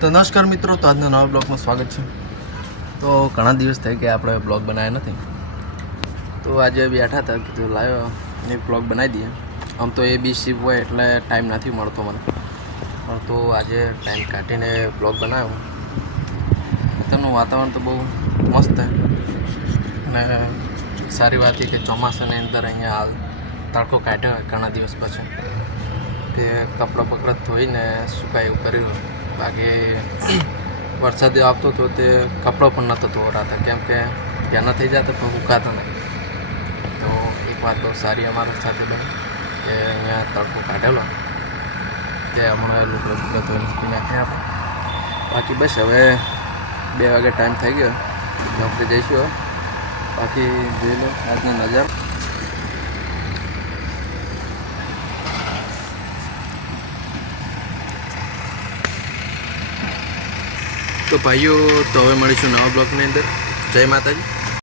તો નમસ્કાર મિત્રો, તો આજના નવા બ્લોગમાં સ્વાગત છે. તો ઘણા દિવસ થઈ ગયા આપણે બ્લોગ બનાવ્યા નથી, તો આજે બેઠા હતા કીધું લાવ્યો એક બ્લોગ બનાવી દઈએ. આમ તો ABC હોય એટલે ટાઈમ નથી મળતો મને, પણ તો આજે ટાઈમ કાઢીને બ્લોગ બનાવ્યો. અત્યારનું વાતાવરણ તો બહુ મસ્ત છે અને સારી વાત એ કે ચોમાસાની અંદર અહીંયા હાલ તડકો કાઢ્યો હોય ઘણા દિવસ પછી, તે કપડાં બકડા ધોઈને સુકાય એવું કર્યું. બાકી વરસાદ આવતો હતો તે કપડાં પણ નહોતો ધોવરાતા, કેમ કે ત્યાંના થઈ જતા પણ સુકાતા નહીં. તો એક વાત બહુ સારી અમારા સાથે બની કે અહીંયા તડકો કાઢેલો તે હમણાં લુગડો ધોઈને મૂકી નાખ્યા આપણે. બાકી બસ હવે 2 વાગે ટાઈમ થઈ ગયો, નોકરી જઈશું. બાકી જોઈ લો આજનો નજારો. તો ભાઈઓ, તો હવે મળીશું નવા બ્લોગની અંદર. જય માતાજી.